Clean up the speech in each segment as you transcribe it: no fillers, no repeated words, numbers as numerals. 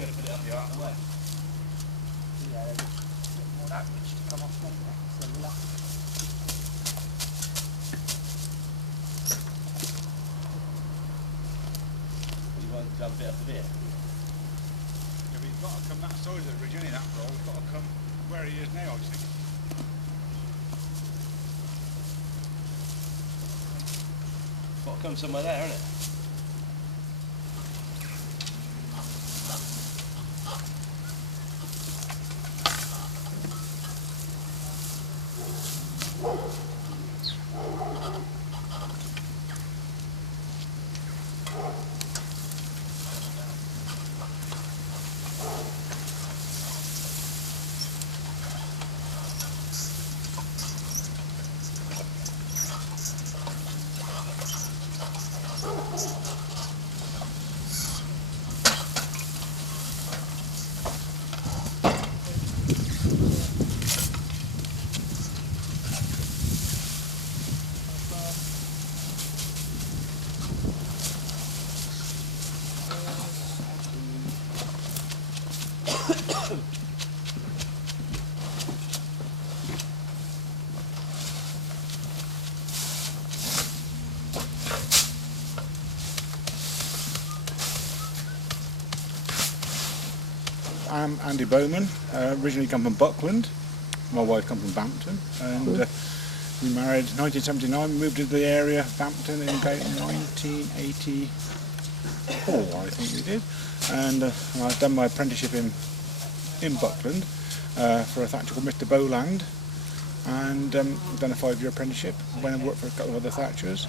Gotta put it up here out of the way. Yeah, there's a bit more that which to come off then, so relax. You want to have a bit up of here? Yeah, but he's got to come that side of the ridge, only that roll. He's got to come where he is now, I think. Got to come somewhere there, isn't it? I'm Andy Bowman, originally come from Buckland. My wife come from Bampton, and we married in 1979, moved to the area of Bampton in about 1984, I think we did. And I've done my apprenticeship in Buckland for a thatcher called Mr. Bowland, and done a 5-year apprenticeship, went and worked for a couple of other thatchers,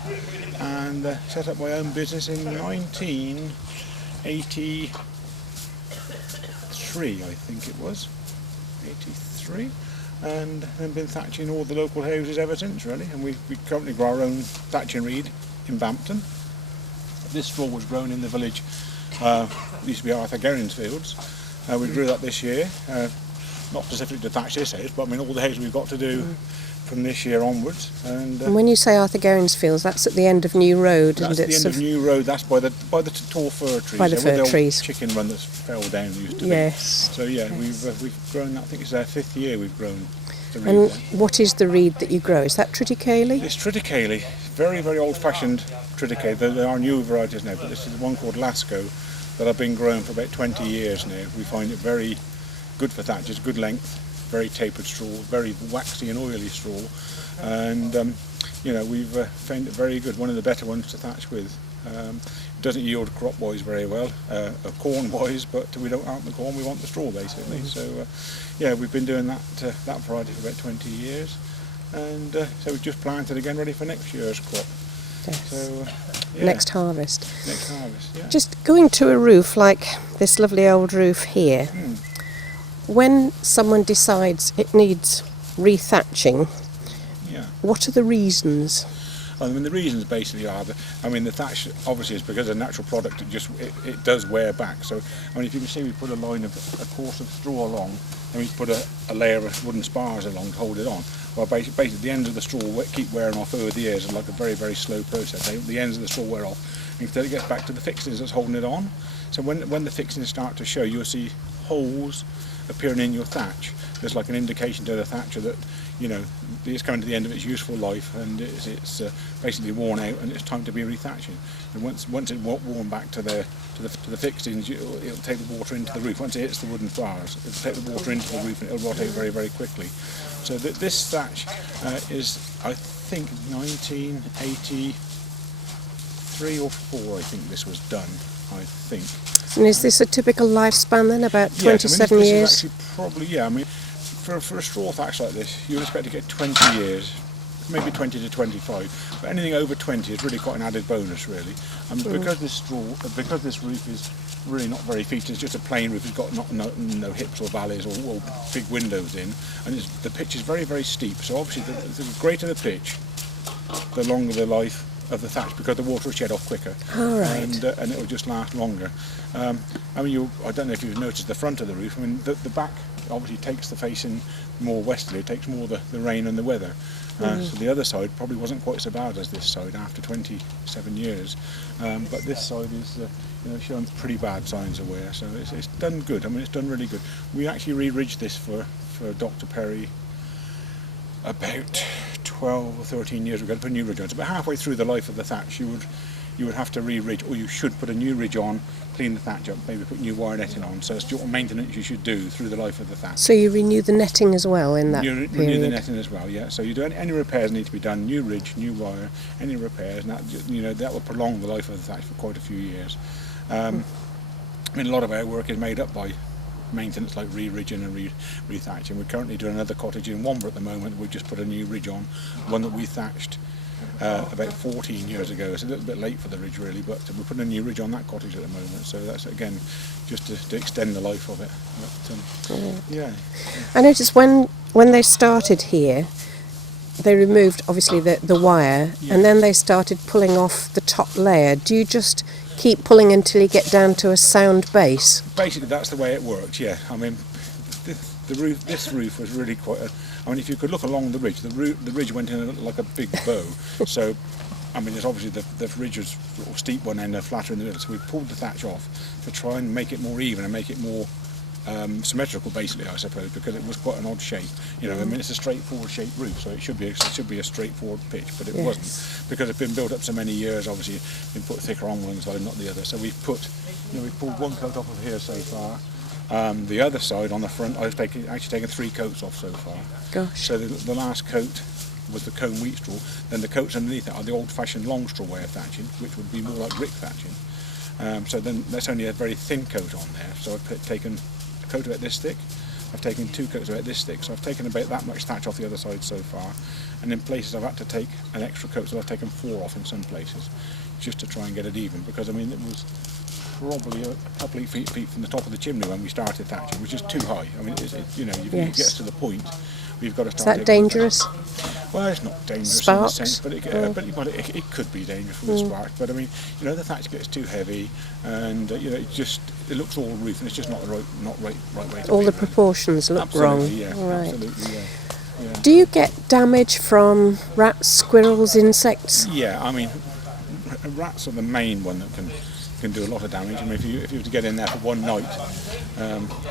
and set up my own business in 1983, I think it was, 83, and then been thatching all the local houses ever since, really. And we currently grow our own thatching reed in Bampton. This straw was grown in the village, used to be Arthur Gerring's fields. We grew that this year, not specifically to thatch this house, but I mean all the houses we've got to do from this year onwards. And when you say Arthur Gerring's fields, that's at the end of New Road, that's isn't it? That's the end of New Road. That's by the tall fir trees. By the fir trees. Chicken run that's fell down used to yes. be. So yeah, we've grown that. I think it's our 5th year we've grown. the reed And there. what is the reed that you grow? Is that triticale? It's triticale, very, very old-fashioned triticale. There are new varieties now, but this is one called Lasco that I've been growing for about 20 years now. We find it very good for thatch. It's good length, very tapered straw, very waxy and oily straw, and we've found it very good. One of the better ones to thatch with. It doesn't yield crop-wise very well, corn-wise, but we don't want the corn, we want the straw basically. So we've been doing that variety for about 20 years, and so we've just planted again, ready for next year's crop. Yes. So Next harvest. Next harvest, yeah. Just going to a roof like this lovely old roof here, when someone decides it needs re-thatching, Yeah. what are the reasons? I mean, the reasons basically are that, the thatch obviously is because of a natural product. It does wear back. So, if you can see, we put a line of a course of straw along, and we put a layer of wooden spars along to hold it on. Well, basically, the ends of the straw keep wearing off over the years. It's like a very, very slow process. The ends of the straw wear off until it gets back to the fixings that's holding it on. So when the fixings start to show, you'll see holes appearing in your thatch. There's like an indication to the thatcher that it's coming to the end of its useful life, and it's basically worn out, and it's time to be re-thatching. And once it's worn back to the fixings, it'll take the water into the roof. Once it hits the wooden bars, it'll take the water into the roof, and it'll rot out very, very quickly. So this thatch is, I think, 1983 or 4. I think this was done. I think. And is this a typical lifespan then, about 27 this years? is actually probably, for a straw thatch like this, you would expect to get 20 years, maybe 20 to 25. But anything over 20 is really quite an added bonus, really. Because this roof is really not very featured, it's just a plain roof. It's got no hips or valleys or big windows in, and the pitch is very, very steep. So obviously, the greater the pitch, the longer the life of the thatch, because the water will shed off quicker. All right. And it will just last longer. I don't know if you've noticed the front of the roof. The back obviously takes the facing more westerly. It takes more the rain and the weather. So the other side probably wasn't quite so bad as this side after 27 years. But this side is showing pretty bad signs of wear. So it's done good. It's done really good. We actually re-ridged this for Dr. Perry about 12 or 13 years ago to put a new ridge on. So about halfway through the life of the thatch, you would have to re-ridge, or you should put a new ridge on, clean the thatch up, maybe put new wire netting on. So it's your maintenance you should do through the life of the thatch. So you renew the netting as well in that You period? renew the netting as well, yeah. So you do any repairs need to be done, new ridge, new wire, any repairs, and that will prolong the life of the thatch for quite a few years. A lot of our work is made up by maintenance like re-ridging and re-thatching. We're currently doing another cottage in Womber at the moment. We've just put a new ridge on, one that we thatched about 14 years ago. It's a little bit late for the ridge really, but we're putting a new ridge on that cottage at the moment. So that's again just to extend the life of it. But, I noticed when they started here, they removed obviously the wire, and then they started pulling off the top layer. Do you just keep pulling until you get down to a sound base? Basically, that's the way it works. Yeah, this roof was really quite. If you could look along the ridge went in like a big bow. So, it's obviously the ridge was sort of steep one end and flatter in the middle. So we pulled the thatch off to try and make it more even and make it more symmetrical, basically, I suppose, because it was quite an odd shape. It's a straightforward shaped roof, so it should be a straightforward pitch, but it wasn't, because it's been built up so many years. Obviously, it's been put thicker on one side, not the other. So we've pulled one coat off of here so far. The other side on the front, I've actually taken 3 coats off so far. Gosh. So the last coat was the cone wheat straw. Then the coats underneath it are the old-fashioned long straw way of thatching, which would be more like brick thatching. So then that's only a very thin coat on there. So I've taken a coat about this thick. I've taken 2 coats about this thick. So I've taken about that much thatch off the other side so far. And in places I've had to take an extra coat, so I've taken 4 off in some places, just to try and get it even. Because it was probably a couple of feet from the top of the chimney when we started thatching, which is too high. It gets to the point we've got to start. Is that dangerous? Well, it's not dangerous Sparks? in the sense, but it could be dangerous with the sparks. But the thatch gets too heavy, and it looks all roof, and it's just not the right way to All be the around. properly look Absolutely, wrong. Yeah, Right. absolutely, yeah. Do you get damage from rats, squirrels, insects? Yeah, rats are the main one that can can do a lot of damage. I mean, if you were to get in there for one night,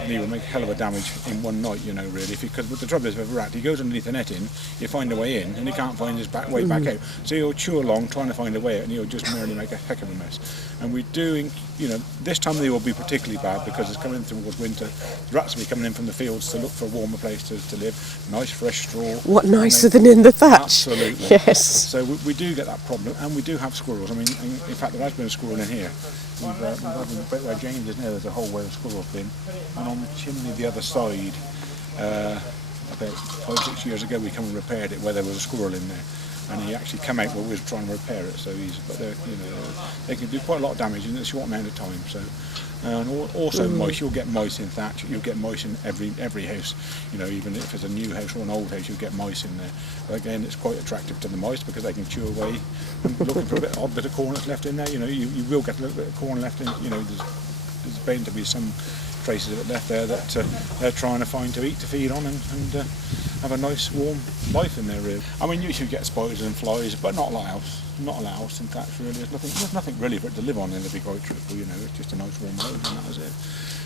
you will make a hell of a damage in one night, you know, really. Because the trouble is with a rat, he goes underneath the netting, you find a way in, and he can't find his way back out. So he'll chew along trying to find a way out, and he'll just merely make a heck of a mess. And we're doing, you know, this time of the year will be particularly bad because it's coming towards winter. The rats will be coming in from the fields to look for a warmer place to live. Nice fresh straw. What nicer than in the thatch? Absolutely. Yes. So we do get that problem, and we do have squirrels. I mean, in fact, there has been a squirrel in here. We've had a bit where James is now, there's a hole where the squirrel's been. And on the chimney the other side, about 5-6 years ago, we come and repaired it where there was a squirrel in there. And he actually came out while we were trying to repair it. So but they can do quite a lot of damage in a short amount of time. So, and also mice. You'll get mice in thatch. You'll get mice in every house. You know, even if it's a new house or an old house, you'll get mice in there. But again, it's quite attractive to the mice because they can chew away. And looking for a odd bit of corn that's left in there. You know, you will get a little bit of corn left in. You know, there's bound to be some traces of it left there that they're trying to find to eat, to feed on, and have a nice warm life in there, really. I mean, you should get spiders and flies, but not a lot else. Not a lot else in thatch, really. There's nothing really for it to live on, and to be quite truthful, you know. It's just a nice warm load, and that was it.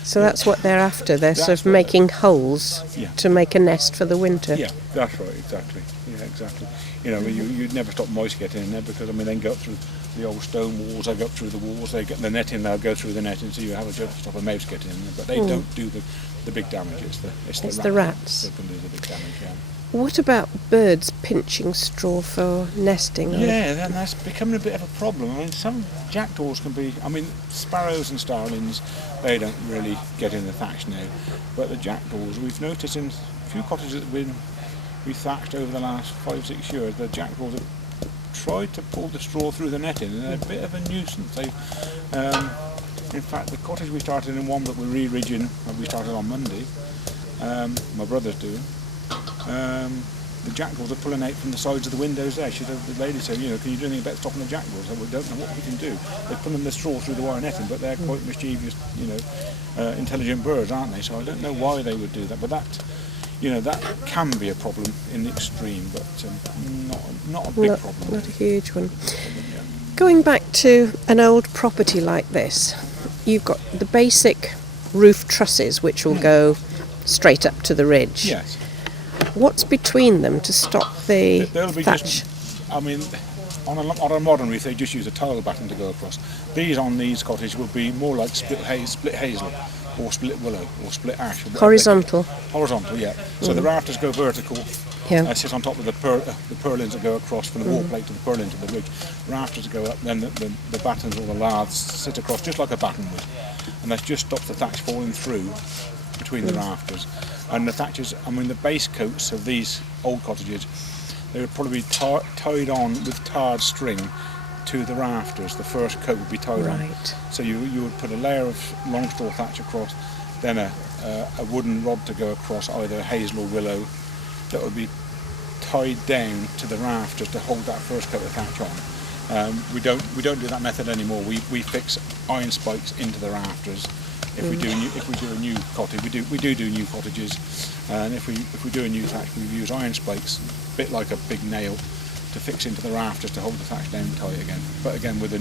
So that's what they're after. They're sort of making holes to make a nest for the winter. Yeah, that's right, exactly. Yeah, exactly. You know, you'd never stop mice getting in there because, I mean, they can go up through the old stone walls, they go up through the walls, they get the netting, they'll go through the netting, so you have a job to stop a mouse getting in there. But they don't do the big damage, it's the rats that can do the big damage, yeah. What about birds pinching straw for nesting? Yeah, then that's becoming a bit of a problem. I mean, some jackdaws can be, I mean, sparrows and starlings, they don't really get in the thatch now. But the jackdaws, we've noticed in a few cottages that have been re-thatched over the last 5-6 years, the jackdaws have tried to pull the straw through the netting, and they're a bit of a nuisance. In fact, the cottage we started in, one that we're re-ridging, we started on Monday, my brother's doing, the jackdaws are pulling out from the sides of the windows there. The lady said, you know, can you do anything about stopping the jackdaws? I said, we don't know what we can do. They're pulling the straw through the wire netting, but they're quite mischievous, you know, intelligent birds, aren't they? So I don't know why they would do that, but that, you know, that can be a problem in the extreme, but not a big problem. Not a huge one. Going back to an old property like this, you've got the basic roof trusses which will go straight up to the ridge. Yes. What's between them to stop the They'll be thatch? I mean, on a modern roof, they just use a tile batten to go across. These on these cottages will be more like split hazel, or split willow, or split ash. Horizontal. Horizontal, yeah. So the rafters go vertical. Yeah. Sit on top of the purlins that go across from the wall plate to the purlin to the ridge. Rafters go up, then the battens or the laths sit across just like a batten would, and that just stops the thatch falling through between the rafters. And the thatches, I mean, the base coats of these old cottages, they would probably be tied on with tarred string to the rafters. The first coat would be tied on. So you would put a layer of long straw thatch across, then a wooden rod to go across, either hazel or willow, that would be tied down to the rafters to hold that first coat of thatch on. We don't do that method anymore. We fix iron spikes into the rafters. If we do a new cottage, we do new cottages, and if we do a new thatch, we use iron spikes, a bit like a big nail, to fix into the rafters to hold the thatch down tight again. But again, with a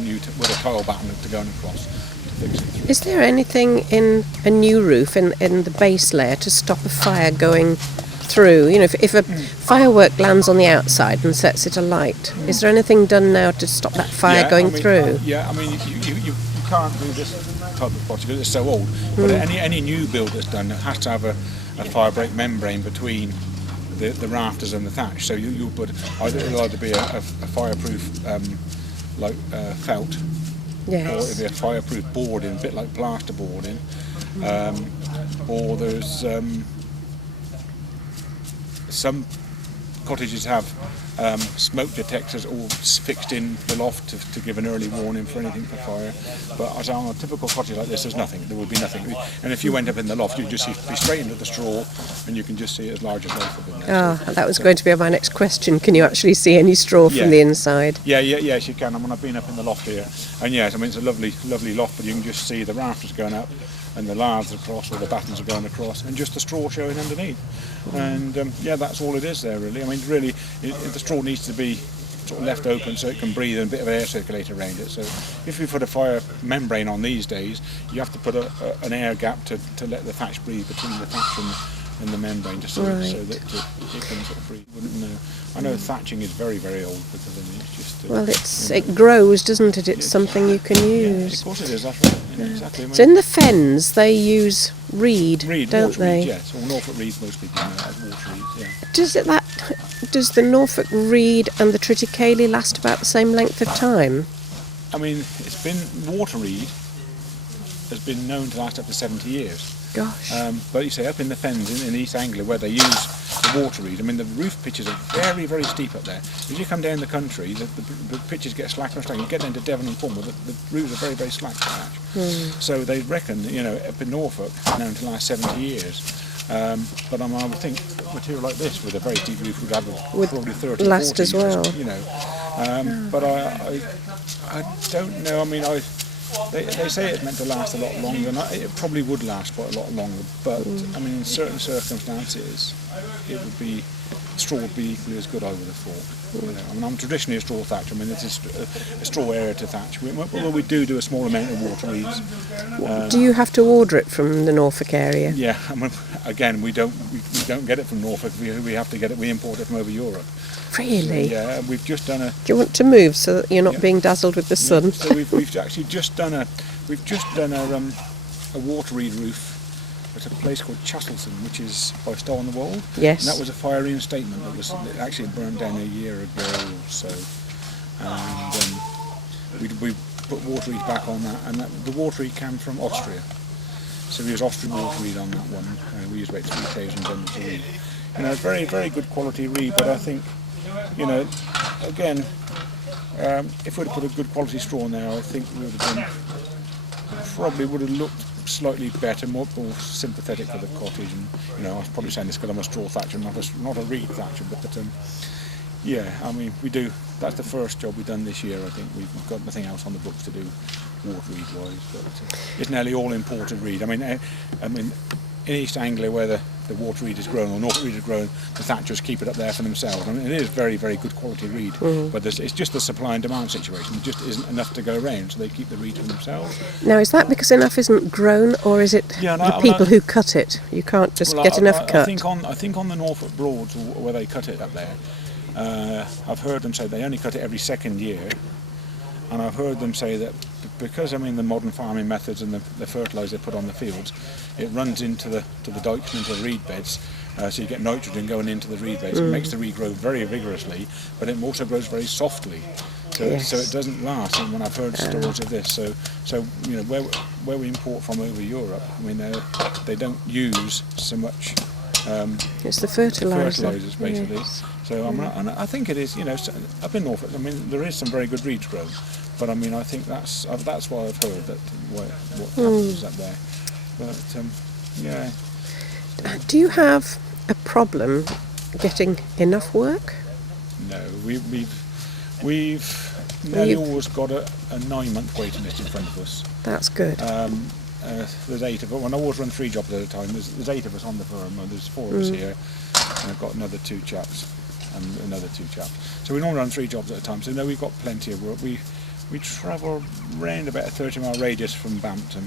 tile batten to go across to fix it through. Is there anything in a new roof in the base layer to stop a fire going through? You know, if a firework lands on the outside and sets it alight, is there anything done now to stop that fire going through? Yeah, I mean, you can't do this type of cottage because it's so old. But any new build that's done has to have a fire break membrane between the rafters and the thatch. So you'll put it'll either be a fireproof felt, or it'll be a fireproof boarding, a bit like plaster boarding, or there's some cottages have smoke detectors all fixed in the loft to give an early warning for anything for fire. But as on a typical cottage like this, there's nothing. There would be nothing. And if you went up in the loft, you'd just be straight into the straw, and you can just see it as large as life in there. Oh, that was going to be my next question. Can you actually see any straw from the inside? Yes, you can. I mean, I've been up in the loft here, and yes, I mean, it's a lovely loft, but you can just see the rafters going up, and the laths across, or the battens are going across, and just the straw showing underneath. And that's all it is there, really. I mean, really, the straw needs to be sort of left open so it can breathe and a bit of air circulate around it. So if you put a fire membrane on these days, you have to put an air gap to let the thatch breathe between the thatch and the membrane, just so that it can sort of breathe. Wouldn't know. I know thatching is very, very old because I mean it's just. Well, it grows, doesn't it? It's something you can use. Yeah, of course it is. That's right. You know, exactly. So in the fens they use reed, don't water they? Reed, yes. Or Norfolk reed mostly do water reeds. Yeah. Does the Norfolk reed and the triticale last about the same length of time? I mean, it's been water reed has been known to last up to 70 years. Gosh. But you say up in the fens in East Anglia where they use the water reed, I mean the roof pitches are very, very steep up there. As you come down the country, the pitches get slacker and slacker. You get down to Devon and Cornwall, the roofs are very, very slack to thatch. So they reckon, you know, up in Norfolk, known to last 70 years. But I would think material like this with a very deep roof would have probably 30, last 40 as years, well. you know. But I don't know. I mean, they say it's meant to last a lot longer, and it probably would last quite a lot longer. But I mean, in certain circumstances, straw would be equally as good, I would have thought. You know, I mean, I'm traditionally a straw thatcher. I mean, it's a straw area to thatch. Although we do a small amount of water reeds. Do you have to order it from the Norfolk area? Yeah, I mean, again, we don't get it from Norfolk. We have to get it. We import it from over Europe. Really? So, yeah, we've just done a. Do you want to move so that you're not being dazzled with the sun? So we've actually just done a water reed roof at a place called Chastleton, which is by Stow on the Wold. Yes. And that was a fire reinstatement that was actually burned down a year ago or so, and we put water reed back on that, and the water reed came from Austria. So we used Austrian water reed on that one. We used about 3,000 tons of reed. You know, very, very good quality reed, but I think, you know, again, if we'd put a good quality straw in there, I think we would have probably would have looked slightly better, more sympathetic for the cottage. And you know, I was probably saying this because I'm a straw thatcher, not a reed thatcher, but yeah, I mean, we do. That's the first job we've done this year. I think we've got nothing else on the books to do water reed wise, but it's nearly all imported reed. I mean, in East Anglia where the water reed is grown or Norfolk reed is grown, the thatchers keep it up there for themselves. I mean, it is very, very good quality reed, but it's just the supply and demand situation. There just isn't enough to go around, so they keep the reed for themselves. Now, is that because enough isn't grown, or is it the people who cut it? You can't just get enough cut. I think on the Norfolk Broads where they cut it up there, I've heard them say they only cut it every second year, and I've heard them say that because I mean the modern farming methods and the fertiliser they put on the fields, it runs into the dikes and into the reed beds, so you get nitrogen going into the reed beds. It makes the reed grow very vigorously, but it also grows very softly, so it doesn't last. And when I've heard stories of this, so you know where we import from over Europe, I mean they don't use so much. It's the fertilisers basically. Yes. So and I think it is. You know, up in Norfolk, I mean there is some very good reeds grown. But I mean, I think that's why I've heard that what happens up there. But yeah. Do you have a problem getting enough work? No, we've nearly always got a 9-month waiting list in front of us. That's good. There's 8 of us. When I always run 3 jobs at a time, there's 8 of us on the firm. There's 4 of us here, and I've got another 2 chaps and another 2 chaps. So we normally run 3 jobs at a time. So no, we've got plenty of work. We travel round about a 30-mile radius from Bampton,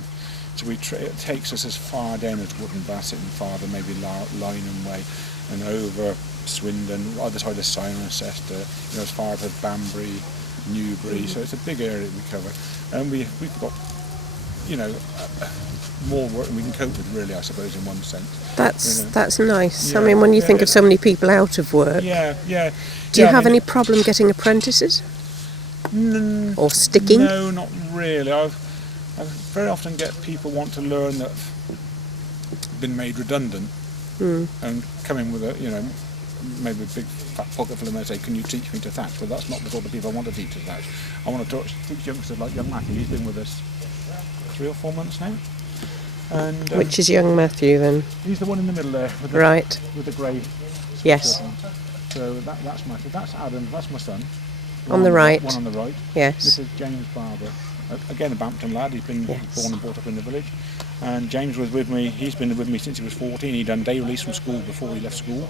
so it takes us as far down as Wootton Bassett and farther, maybe Lynham way, and over Swindon, either side of Cirencester, you know, as far as Banbury, Newbury. So it's a big area that we cover, and we've got, you know, more work than we can cope with, really, I suppose, in one sense. That's nice. Yeah, I mean, when you think of so many people out of work. Yeah. Do you have any problem getting apprentices? Or sticking? No, not really. I very often get people want to learn that have been made redundant and come in with a, you know, maybe a big fat pocket full of money and say, can you teach me to thatch? Well, that's not the sort of people I want to teach to thatch. I want to teach youngsters like young Matthew. He's been with us 3 or 4 months now. And which is young Matthew then? He's the one in the middle there with the grey. Yes. So that's Matthew. That's Adam. That's my son. On the right. One on the right. Yes. This is James Barber. Again, a Bampton lad. He's been born and brought up in the village. And James was with me. He's been with me since he was 14. He'd done day release from school before he left school.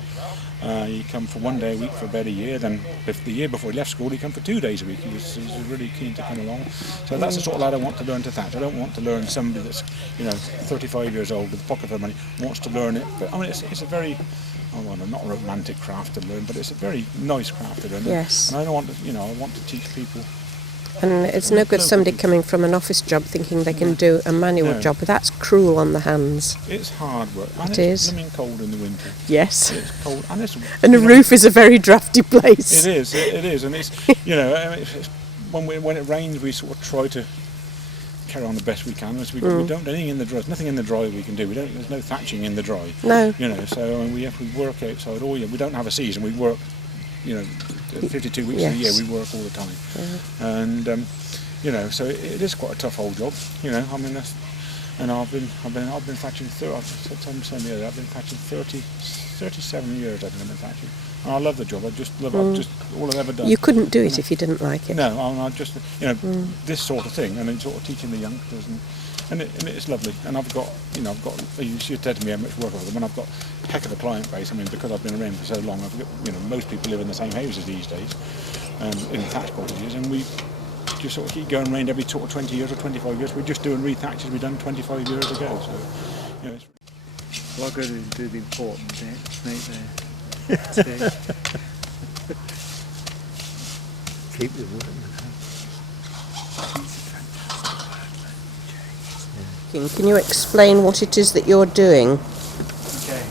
He come for 1 day a week for about a year. Then the year before he left school, he come for 2 days a week. He was really keen to come along. So that's the sort of lad I want to learn to thatch. I don't want to learn somebody that's 35 years old with a pocket full of money wants to learn it. But I mean, it's a very not a romantic craft to learn, but it's a very nice craft to learn. Yes. And I don't want to, I want to teach people. And it's no good somebody coming from an office job thinking they can do a manual job, but that's cruel on the hands. It's hard work. And It it's is. blooming cold in the winter. Yes. It's cold, and And the roof is a very drafty place. It is, and it's it's, when it rains, we sort of try to carry on the best we can. We don't do anything in the dry. There's nothing in the dry we can do. There's no thatching in the dry. No. So we work outside all year. We don't have a season. We work, 52 weeks of the year. We work all the time, and so it is quite a tough old job. And I've been thatching. I've been thatching 37 years. I've been thatching. And I love the job. I just love it. Just all I've ever done. You couldn't do it if you didn't like it. No, I just this sort of thing, and then sort of teaching the youngsters, and it's lovely. And I've got you said to me how much work I've done. I've got a heck of a client base. I mean, because I've been around for so long, I've got most people live in the same houses these days, in thatched cottages, and we just sort of keep going around every sort of 20 years or 25 years. We're just doing re-thatches we've done 25 years ago. So it's Well, I've got to do the important bit, mate, there. Keep the wood. Can you explain what it is that you're doing? Okay,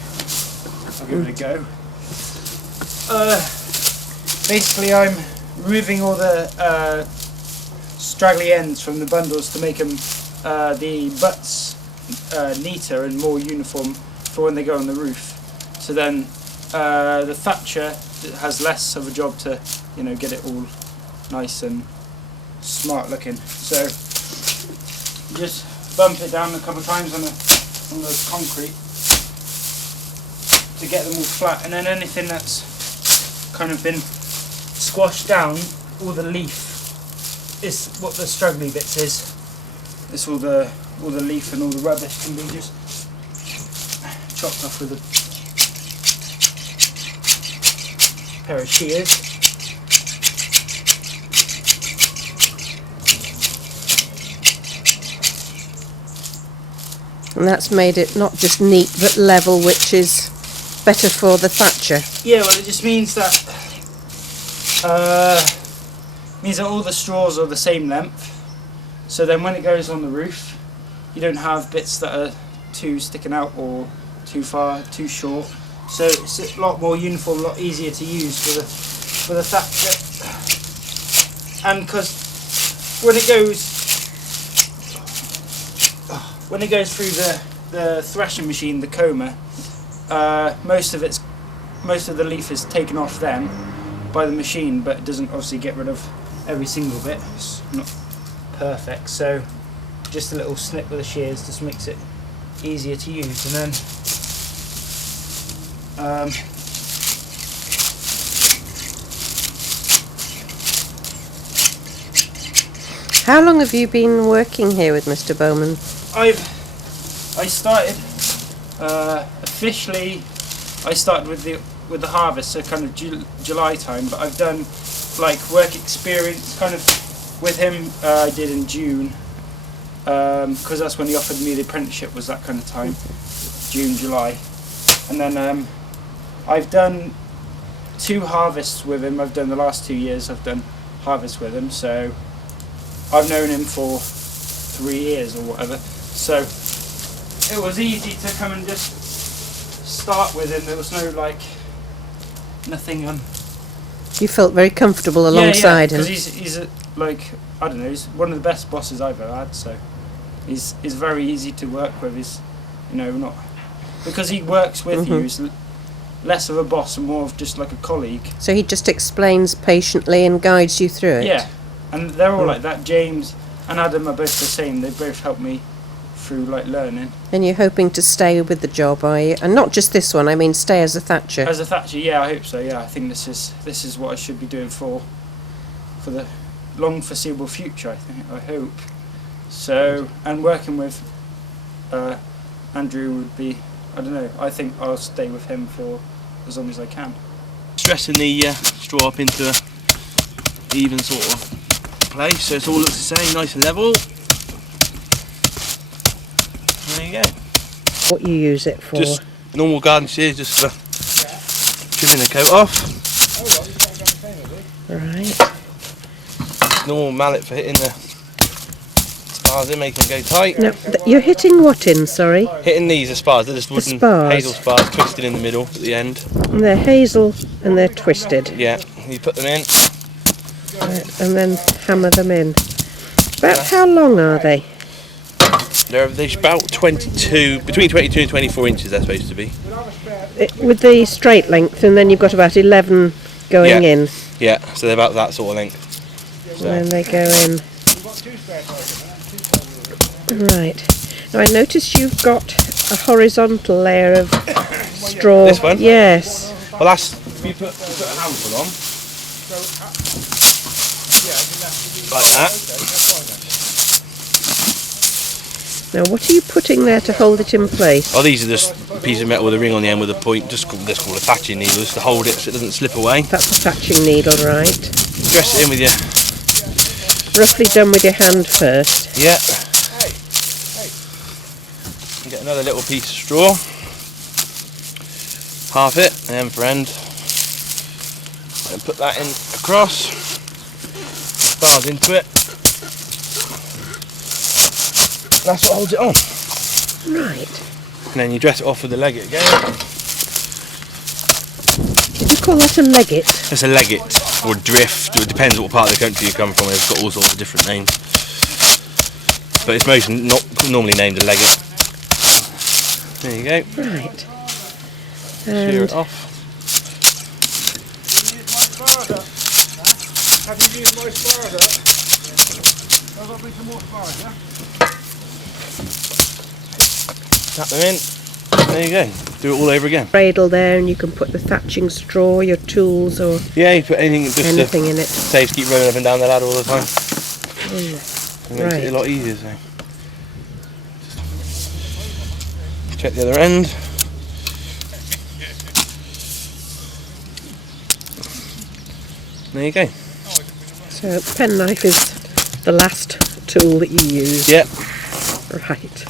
I'll give it a go. Basically, I'm removing all the straggly ends from the bundles to make them the butts neater and more uniform for when they go on the roof. So then the thatcher has less of a job to get it all nice and smart looking. So just bump it down a couple of times on the concrete to get them all flat, and then anything that's kind of been squashed down, all the leaf is what the struggly bits is. It's all the leaf and all the rubbish can be just chopped off with a pair of shears. And that's made it not just neat but level, which is better for the thatcher. Yeah, well, it just means that all the straws are the same length. So then when it goes on the roof, you don't have bits that are too sticking out or too far, too short. So it's a lot more uniform, a lot easier to use for the thatcher. And because when it goes through the threshing machine, the comber, most of the leaf is taken off then by the machine, but it doesn't obviously get rid of every single bit. It's not perfect, so just a little snip with the shears just makes it easier to use. And then How long have you been working here with Mr. Bowman? I started officially. I started with the harvest, so kind of July time. But I've done like work experience kind of with him. I did in June because that's when he offered me the apprenticeship. Was that kind of time, June, July, and then I've done 2 harvests with him. I've done the last 2 years. I've done harvests with him, so I've known him for 3 years or whatever. So it was easy to come and just start with him. There was no nothing on. You felt very comfortable alongside him. Because he's I don't know, he's one of the best bosses I've ever had. So he's very easy to work with. He's not because he works with you. He's less of a boss and more of just like a colleague. So he just explains patiently and guides you through it. Yeah, and they're all like that. James and Adam are both the same. They both help me through learning. And you're hoping to stay with the job, are you? And not just this one. I mean, stay as a thatcher. As a thatcher, yeah, I hope so. Yeah, I think this is what I should be doing for the long foreseeable future. I hope. So, and working with Andrew would be, I don't know, I think I'll stay with him for as long as I can. Stressing the straw up into a even sort of place so it all looks the same, nice and level. There you go. What you use it for? Just normal garden shears, just for trimming the coat off. Right. Normal mallet for hitting the spars in, making them go tight. Now, you're hitting what in, sorry? Hitting these are spars, they're just wooden spars. hazel spars twisted in the middle at the end. And they're hazel and they're twisted. Yeah, you put them in. Right, and then hammer them in. About how long are they? They're about 22, between 22 and 24 inches they're supposed to be. With the straight length, and then you've got about 11 going in. Yeah, so they're about that sort of length. So. And then they go in. Right. Now I notice you've got a horizontal layer of straw. This one? Yes. Well, that's you put a handful on, like that. Now what are you putting there to hold it in place? Oh, these are just a piece of metal with a ring on the end with a point, just called a thatching needle, just to hold it so it doesn't slip away. That's a thatching needle, right? Dress it in with your... Roughly done with your hand first. Yeah. And get another little piece of straw. Half it, end for end. And put that in across. Spars into it. That's what holds it on. Right. And then you dress it off with the legget again. Did you call that a legget? It's a legget or drift, it depends what part of the country you come from, it's got all sorts of different names. But it's most not normally named a legget. There you go. Right. Shear it off. Have you used my sparger? I've got some more sparger. Tap them in. There you go. Do it all over again. Cradle there, and you can put the thatching straw, your tools, or Yeah, you put anything just anything in it. saves keep running up and down the ladder all the time. It makes it a lot easier. So. Check the other end. There you go. So penknife is the last tool that you use. Yep. Right.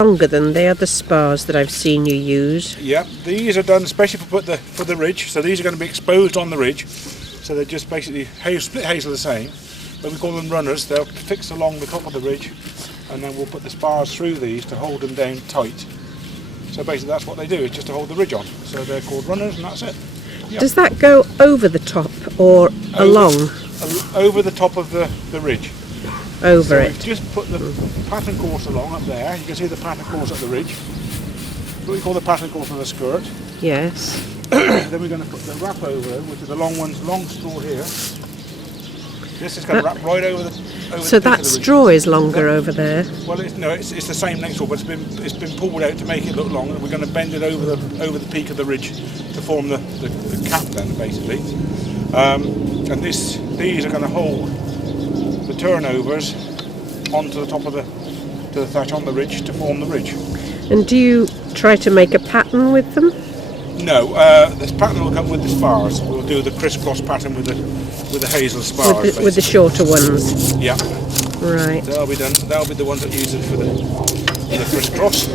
Longer than the other spars that I've seen you use. Yep, these are done especially for the ridge, so these are going to be exposed on the ridge. So they're just basically split hazel the same, but we call them runners. They'll fix along the top of the ridge, and then we'll put the spars through these to hold them down tight. So basically that's what they do, is just to hold the ridge on. So they're called runners, and that's it. Yep. Does that go over the top or along? Over the top of the ridge. Over So it. we've just put the pattern course along up there. You can see the pattern course up the ridge. What we call the pattern course of the skirt. Yes. Then we're going to put the wrap over, which is the long straw here. This is going to wrap right over the. So that straw is longer over there. Well, it's the same length straw, but it's been pulled out to make it look longer. We're going to bend it over the peak of the ridge to form the cap then, basically. And these are going to hold the turnovers onto the top of the thatch on the ridge to form the ridge. And do you try to make a pattern with them? No, this pattern will come with the spars. We'll do the crisscross pattern with the hazel spars. With the shorter ones? Yeah. Right. They'll be done. They'll be the ones that use it for the crisscross.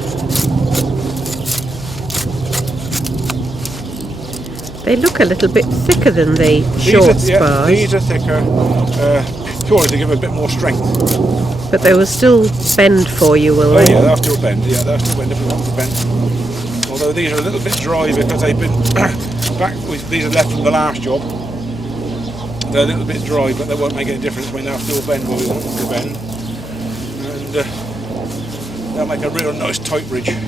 They look a little bit thicker than the short spars. Yeah, these are thicker, purely to give a bit more strength. But they will still bend for you, will they? Yeah, they'll still bend. Yeah, they'll still bend if we want to bend. Although these are a little bit dry because they've been these are left from the last job. They're a little bit dry, but they won't make any difference when they'll still bend where we want them to bend. And they'll make a real nice tight ridge. Right,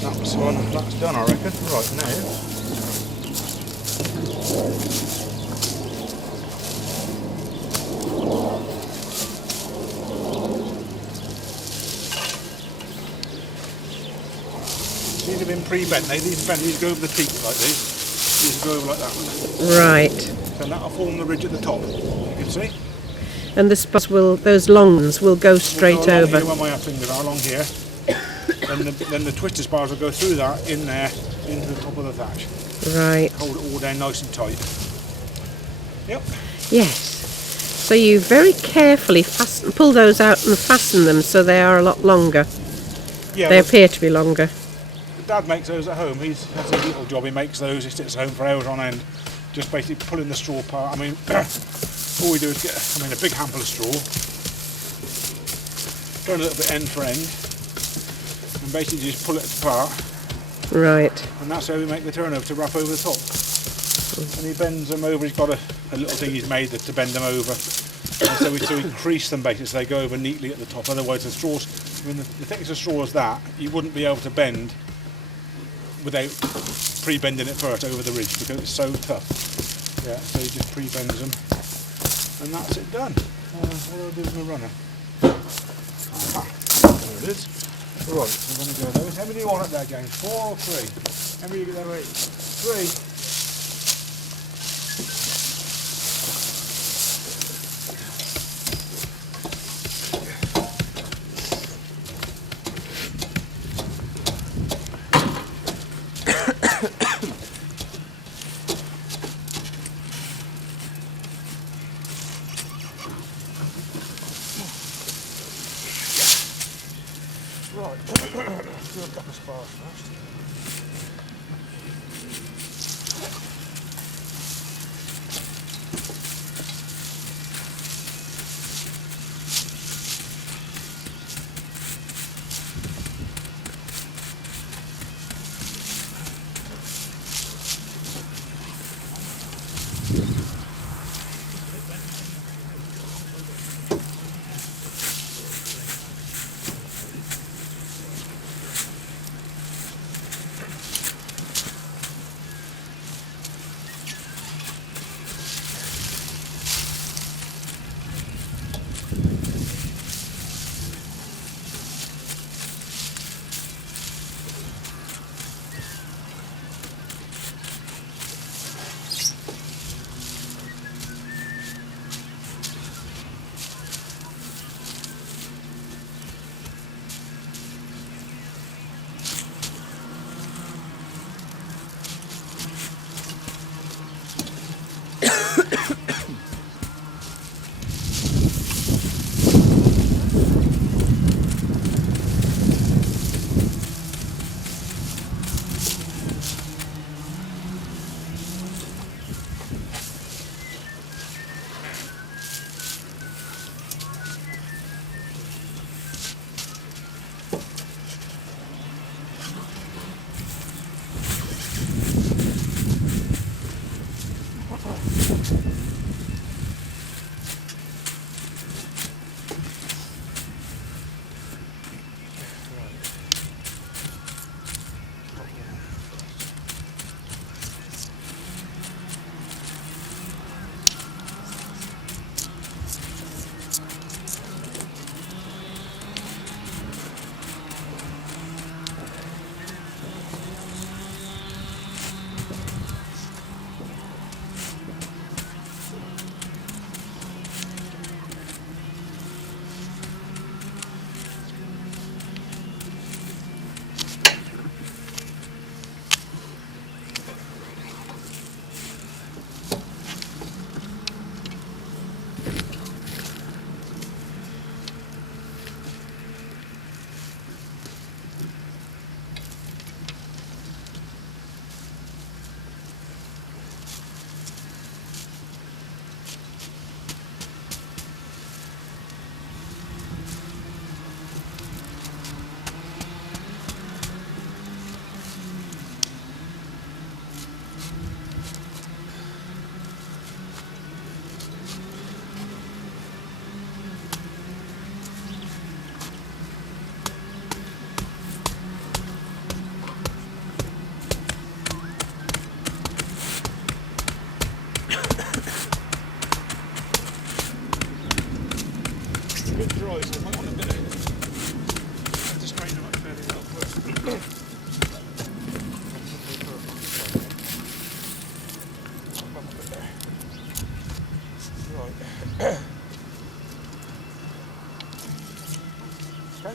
that's one. That's done, I reckon. Right, now. These have been pre-bent. These go over the peak like these. These go over like that. Right. And that'll form the ridge at the top. You can see. And the spars will, those long ones will go straight We'll go along over. here where my fingers are along here. then the twister spars will go through that in there into the top of the thatch. Right. Hold it all down nice and tight. Yep. Yes. So you very carefully pull those out and fasten them so they are a lot longer. Yeah. They appear to be longer. Dad makes those at home. That's his little job. He makes those. He sits at home for hours on end, just basically pulling the straw apart. I mean, all we do is get, a big handful of straw, turn a little bit end for end, and basically just pull it apart. Right. And that's how we make the turnover to wrap over the top. And he bends them over. He's got a little thing he's made to bend them over. And so we crease them basically so they go over neatly at the top. Otherwise, the straws, the thickness of straw is that, you wouldn't be able to bend without pre-bending it first over the ridge because it's so tough. Yeah, so he just pre-bends them, and that's it done. What do I do with my runner? Aha, there it is. Right, so I'm going to go those. How many do you want up there, gang? 4 or 3? How many you get there? 3. Right, let's do a couple of spars first.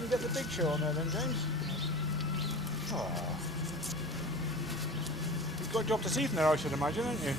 get the big show on there then, James? Oh. You've got a job to see from there, I should imagine, haven't you?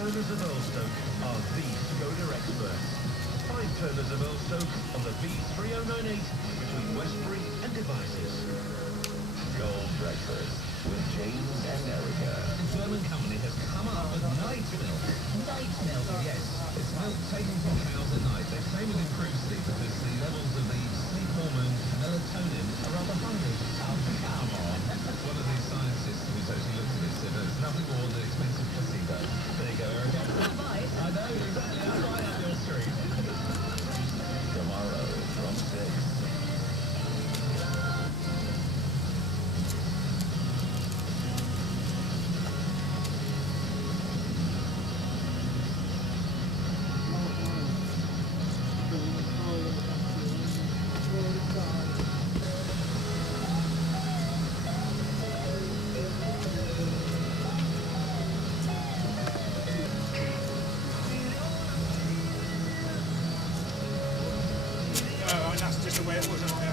Turners of Earlstoke are the Skoda experts. 5 Turners of Earlstoke on the B3098 between Westbury and Devizes. Gold Breakfast with James and Erica. The German company has come up with night milk. Night milk, yes. It's milk taken from cows at night. They claim it improves sleep because the levels of the sleep hormone melatonin are rather hungry. Oh, come on. One of these scientists who's actually looked at it said that it's nothing more than expensive placebo. There you go, Erica. I know, exactly. I'm right up your street. Tomorrow from 6. That's just the way it was, isn't it?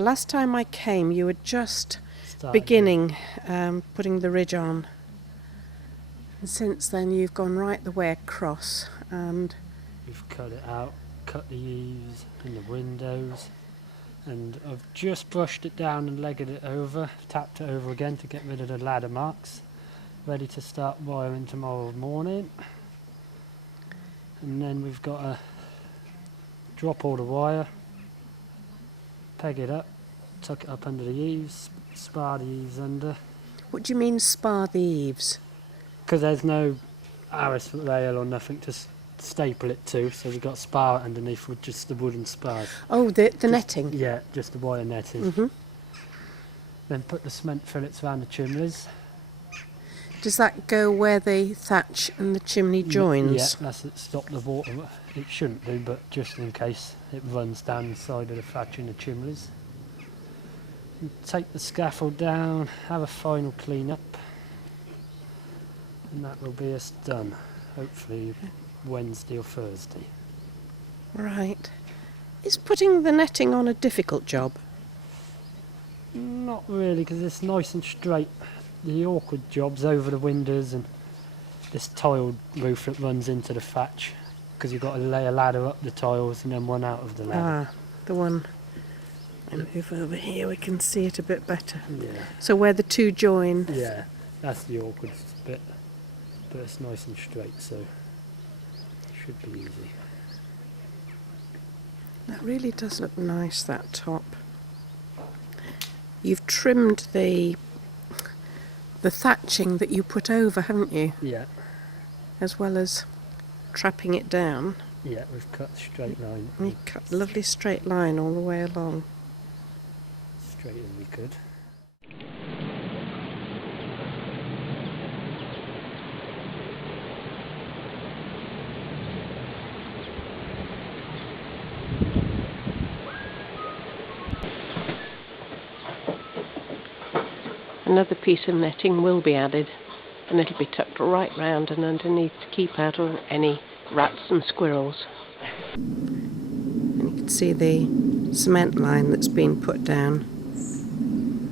The last time I came, you were just Started beginning putting the ridge on. And since then, you've gone right the way across, and We've cut it out, cut the eaves and the windows, and I've just brushed it down and legged it over, tapped it over again to get rid of the ladder marks. Ready to start wiring tomorrow morning. And then we've got to drop all the wire, peg it up, tuck it up under the eaves, spar the eaves under, what do you mean spar the eaves? because there's no arras rail or nothing to staple it to, so we've got to spar it underneath with just the wooden spars. Oh, the netting. Yeah, just the wire netting. hmm Then put the cement fillets around the chimneys. Does that go where the thatch and the chimney joins? Yeah, that's it, stop the water. It shouldn't do, but just in case it runs down the side of the thatch in the chimneys. And take the scaffold down, have a final clean up, and that will be us done. Hopefully Wednesday or Thursday. Right. Is putting the netting on a difficult job? Not really, because it's nice and straight. The awkward job's over the windows and this tiled roof that runs into the thatch, because you've got to lay a ladder up the tiles and then one out of the ladder. Ah, the one. And move over here, we can see it a bit better. Yeah, So where the two join. yeah, that's the awkward bit, but it's nice and straight, so it should be easy. That really does look nice, that top. You've trimmed the thatching that you put over, haven't you? Yeah, As well as trapping it down. yeah, we've cut a straight line, And you cut a lovely straight line all the way along. straight as we could. Another piece of netting will be added, and it'll be tucked right round and underneath to keep out all any rats and squirrels. And you can see the cement line that's been put down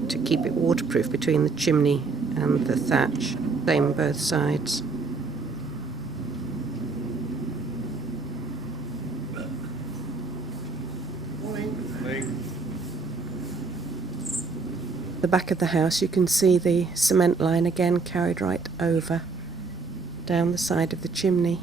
to keep it waterproof between the chimney and the thatch, same both sides. The back of the house, you can see the cement line again carried right over down the side of the chimney.